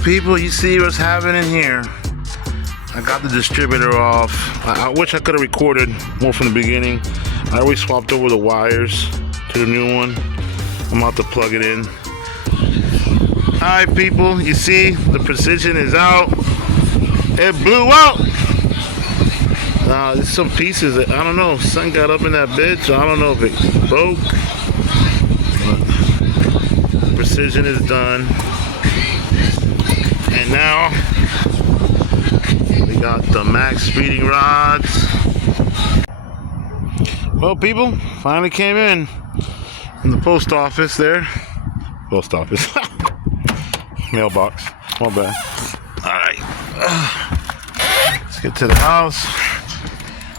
Alright people, you see what's happening here. I got the distributor off. I wish I could have recorded more from the beginning. I always swapped over the wires to the new one. I'm about to plug it in. Alright people, you see the precision is out. It blew out. There's some pieces that, I don't know, something got up in that bitch, so I don't know if it broke. But precision is done. And now we got the max speeding rods. Well people, finally came in from the post office there. Post office. Mailbox. My bad. Alright. Let's get to the house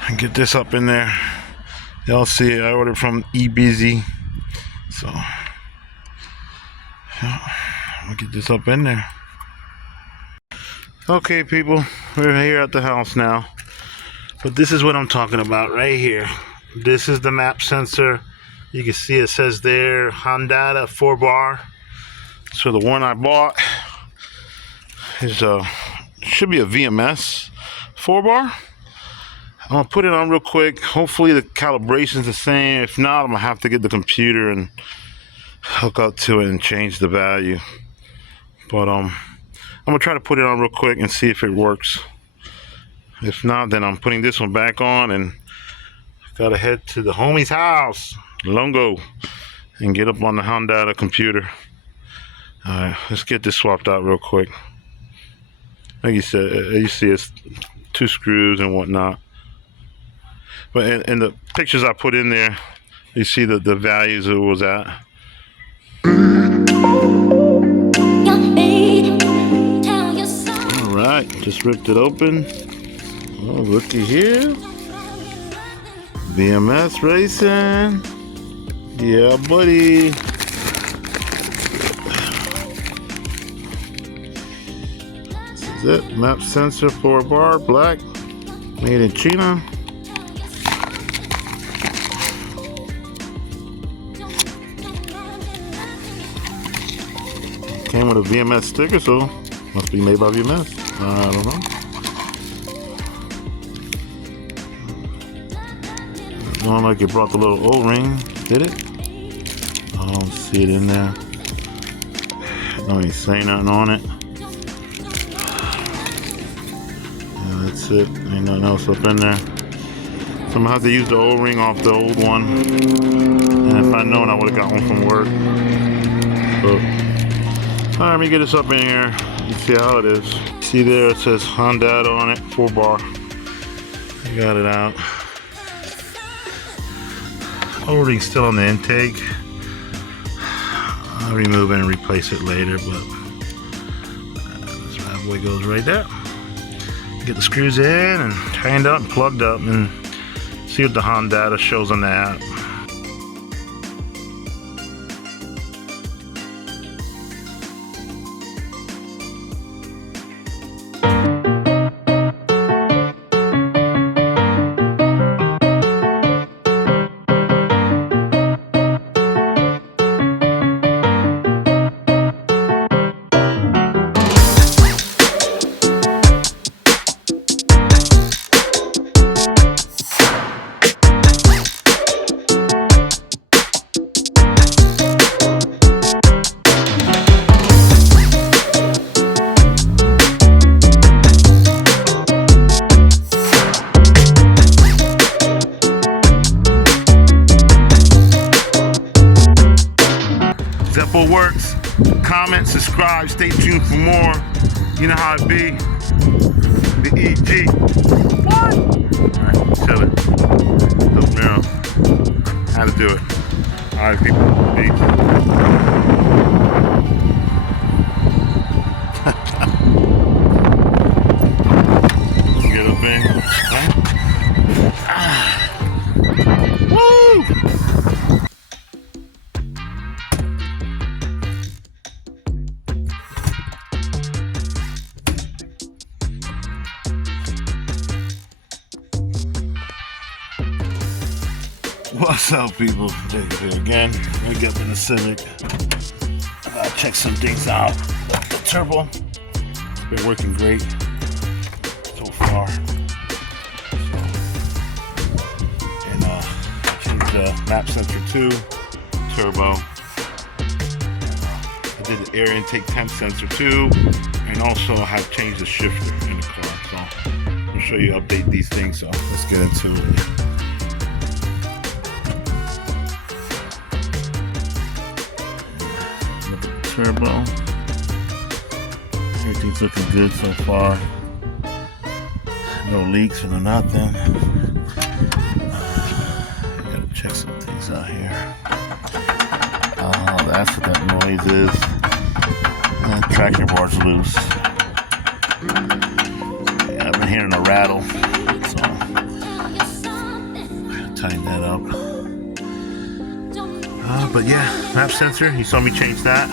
and get this up in there. Y'all see it, I ordered from Ej1. So yeah, I'll get this up in there. Okay people, we're here at the house now. But this is what I'm talking about right here. This is the map sensor. You can see it says there Honda 4-bar. So the one I bought is should be a VMS 4-bar. I'm gonna put it on real quick. Hopefully the calibration's the same. If not, I'm gonna have to get the computer and hook up to it and change the value. But I'm gonna try to put it on real quick and see if it works. If not, then I'm putting this one back on and gotta head to the homie's house, Longo, and get up on the Honda computer. Alright, let's get this swapped out real quick. Like you said, you see it's 2 screws and whatnot. But in the pictures I put in there, you see the values it was at. Alright, just ripped it open. Oh, looky here. VMS racing. Yeah, buddy. This is it. Map sensor 4-bar, black. Made in China. Came with a VMS sticker, so must be made by VMS. I don't know. It looked like it brought the little O-ring. Did it? I don't see it in there. Don't even say nothing on it. Yeah, that's it. Ain't nothing else up in there. So I'm gonna have to use the O-ring off the old one. And if I'd known, I would have got one from work. But alright, let me get this up in here. You see how it is. See there, it says Honda on it, 4-bar. I got it out. O-ring's still on the intake. I'll remove it and replace it later, but this bad boy goes right there. Get the screws in and tightened up and plugged up and see what the Honda shows on the app. Works. Comment, subscribe, stay tuned for more. You know how it be. The Ej. What? Alright, chill it. Help me out. How to do it. Alright people, peace. Get up in. Huh? Woo! What's up, people? Jake here again. Wake up in the Civic. I gotta check some things out. The turbo been working great so far. And I changed the map sensor 2 turbo. I did the air intake temp sensor 2, and also I have changed the shifter in the car. So I'll show you update these things. So let's get into it. Look at the turbo. Everything's looking good so far. No leaks or no nothing. Gotta check some things out here. Oh, that's what that noise is. That traction bar's loose. Yeah, I've been hearing a rattle, so I'll tighten that up. But yeah, map sensor, you saw me change that.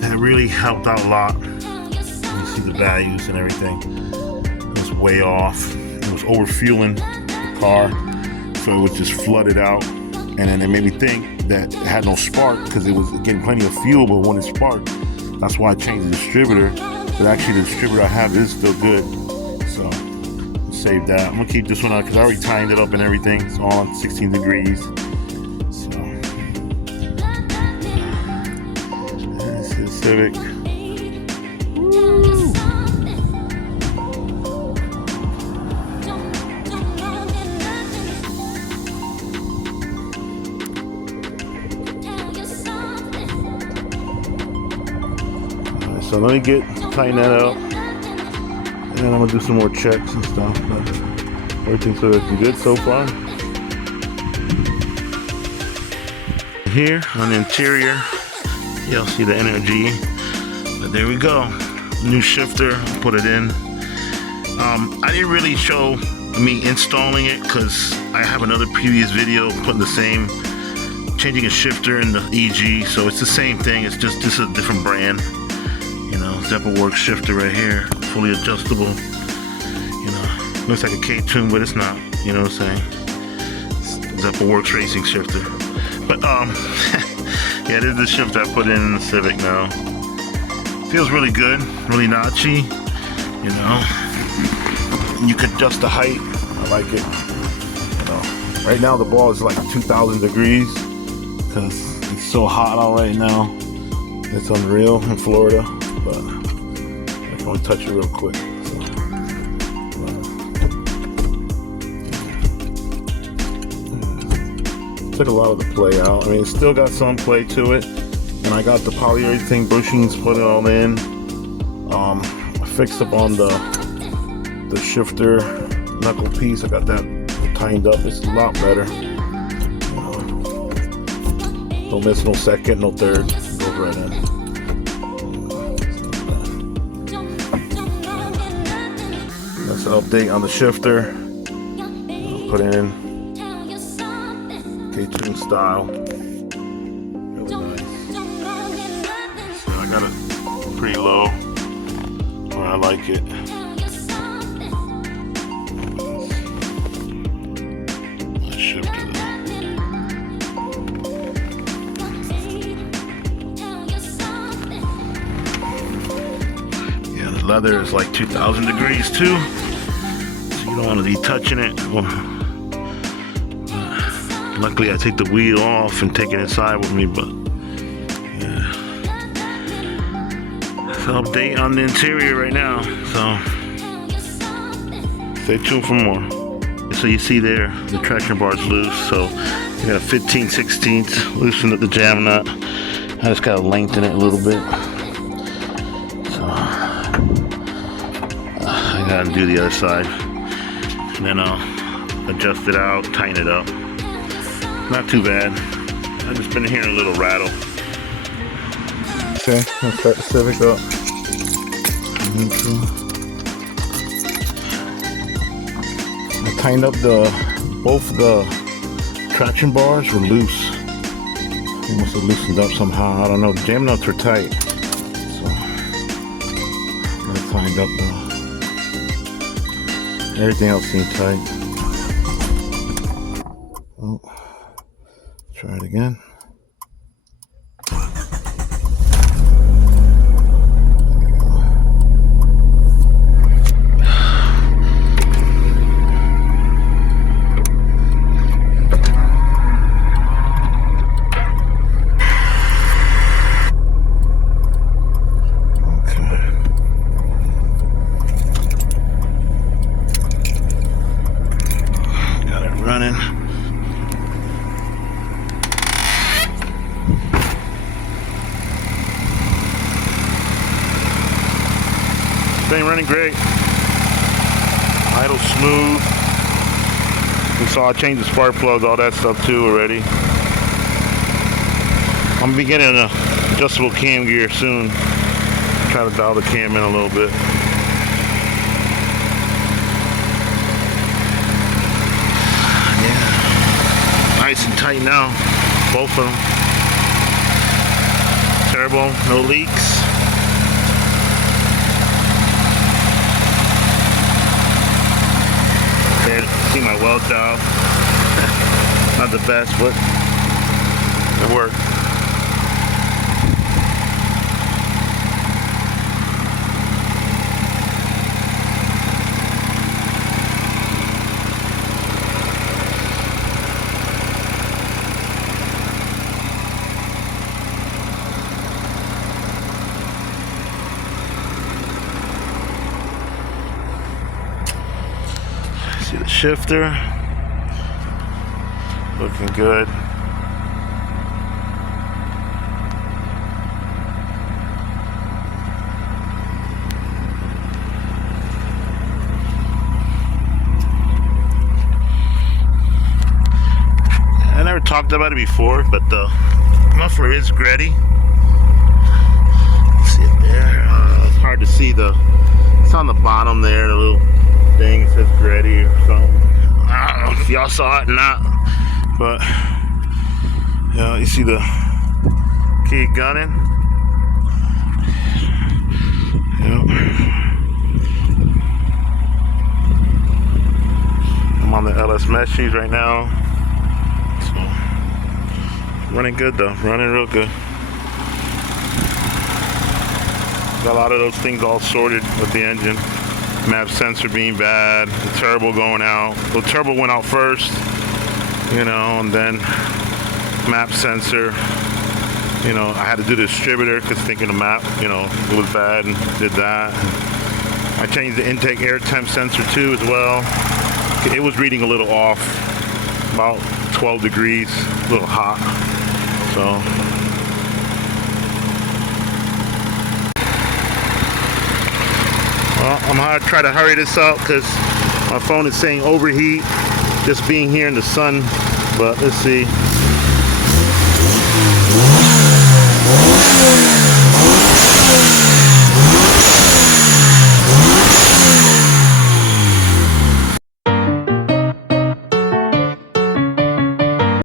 That really helped out a lot. You see the values and everything. It was way off. It was overfueling the car, so it was just flooded out. And then it made me think that it had no spark because it was getting plenty of fuel, but when it sparked, that's why I changed the distributor. But actually, the distributor I have is still good, so save that. I'm gonna keep this one out because I already tightened it up and everything. It's all on 16 degrees. So this is Civic. So let me tighten that up, and then I'm gonna do some more checks and stuff. But everything's looking good so far. Here on the interior, you'll see the energy. But there we go, new shifter. Put it in. I didn't really show me installing it because I have another previous video putting the same, changing a shifter in the Ej. So it's the same thing. It's just this is a different brand. Works shifter right here, fully adjustable. You know, looks like a K-tune, but it's not. You know what I'm saying? Works racing shifter. But yeah, this is the shifter I put in the Civic now. Feels really good, really notchy. You know, you could adjust the height. I like it. You know, right now the ball is like 2,000 degrees because it's so hot out right now. It's unreal in Florida, but I can only touch it real quick. So, took a lot of the play out. I mean, it's still got some play to it, and I got the polyurethane bushings, put it all in. I fixed up on the shifter knuckle piece. I got that tightened up. It's a lot better. Don't miss no second, no third. Goes right in. That's an update on the shifter. Put in K-tune style. Really nice. So I got it pretty low where I like it. Leather is like 2,000 degrees too, so you don't want to be touching it. Luckily I take the wheel off and take it inside with me, but yeah. So update on the interior right now, so stay tuned for more. So you see there, the traction bar is loose, so I got a 15/16, loosened up the jam nut. I just gotta lengthen it a little bit. I gotta do the other side, and then I'll adjust it out, tighten it up. Not too bad. I've just been hearing a little rattle. Okay, let's start the Civic up. I tightened up both the traction bars were loose. They must have loosened up somehow. I don't know. The jam nuts are tight, so I tightened up everything else seemed tight. Oh, try it again. Thing running great. Idle smooth. You saw I changed the spark plugs, all that stuff too already. I'm beginning an adjustable cam gear soon. Try to dial the cam in a little bit. Yeah, nice and tight now, both of them. Turbo, no leaks. There, see my weld dial. Not the best, but it worked. See the shifter, looking good. I never talked about it before, but the muffler is Gretty. See it there? It's hard to see it's on the bottom there, the little thing says Gretty or something. I don't know if y'all saw it or not, but yeah, you see the key gunning. Yep. I'm on the LS meshes right now, so running good though, running real good. Got a lot of those things all sorted with the engine. Map sensor being bad, the turbo going out. The turbo went out first, you know, and then map sensor. You know, I had to do the distributor because thinking the map, you know, it was bad, and did that. I changed the intake air temp sensor too as well. It was reading a little off, about 12 degrees, a little hot. So. Well, I'm gonna try to hurry this up because my phone is saying overheat just being here in the sun, but let's see.